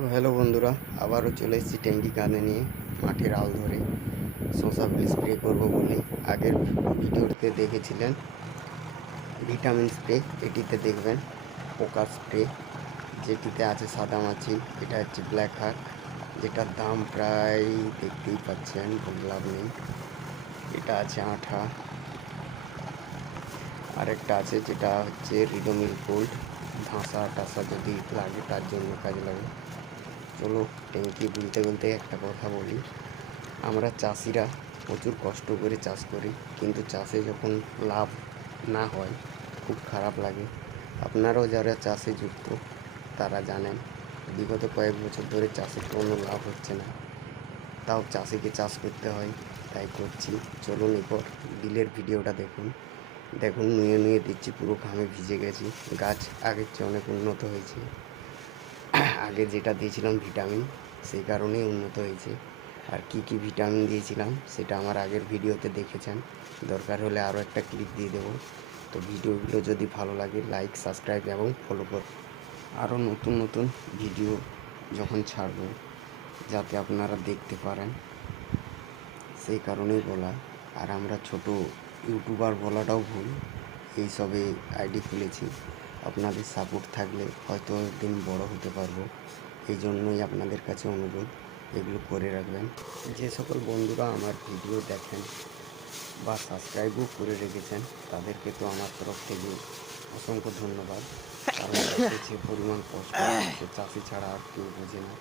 তো হ্যালো বন্ধুরা, আবারও চলে এসেছি ট্যাঙ্কি কাঁধে নিয়ে মাঠের আল ধরে শসা ফুল স্প্রে করবো বলে। আগের ভিডিওতে দেখেছিলেন ভিটামিন স্প্রে, এটিতে দেখবেন পোকা স্প্রে, যেটিতে আছে সাদামাছি। এটা হচ্ছে ব্ল্যাক হাক, যেটার দাম প্রায় দেখতেই পাচ্ছেন, বলে লাভ নেই। এটা আছে আঠা, আরেকটা আছে যেটা হচ্ছে রিদোমিল গোল্ড। ধাঁসা টাসা যদি লাগে তার জন্য কাজে লাগে। চলো, ট্যাঙ্কি বলতে বলতে একটা কথা বলি। আমরা চাষিরা প্রচুর কষ্ট করে চাষ করি, কিন্তু চাষে যখন লাভ না হয় খুব খারাপ লাগে। আপনারাও যারা চাষে যুক্ত তারা জানেন, বিগত কয়েক বছর ধরে চাষে কোনো লাভ হচ্ছে না, তাও চাষিকে চাষ করতে হয়, তাই করছি। চলুন এরপর বিলের ভিডিওটা দেখুন। দেখুন, নুয়ে নুয়ে দিচ্ছি, পুরো ঘামে ভিজে গেছি। গাছ আগের চেয়ে অনেক উন্নত হয়েছে। আগে যেটা দিয়েছিলাম ভিটামিন, সেই কারণেই উন্নত হয়েছে। আর কি কি ভিটামিন দিয়েছিলাম সেটা আমার আগের ভিডিওতে দেখেছেন, দরকার হলে আরও একটা ক্লিপ দিয়ে দেবো। তো ভিডিওগুলো যদি ভালো লাগে লাইক, সাবস্ক্রাইব এবং ফলো কর। আরও নতুন নতুন ভিডিও যখন ছাড়বো যাতে আপনারা দেখতে পারেন, সেই কারণেই বলা। আর আমরা ছোট ইউটিউবার বলাটাও ভুল, এইসবে আইডি খুলেছি। আপনাদের সাপোর্ট থাকলে হয়তো একদিন বড় হতে পারবো, এই জন্যই আপনাদের কাছে অনুরোধ, এগুলো করে রাখবেন। যে সকল বন্ধুরা আমার ভিডিও দেখেন বা সাবস্ক্রাইবও করে রেখেছেন, তাদেরকে তো আমার তরফ থেকে অসংখ্য ধন্যবাদ। কারণ চাষে যে পরিমাণ কষ্ট, সে চাষি ছাড়া আর কেউ বোঝে না।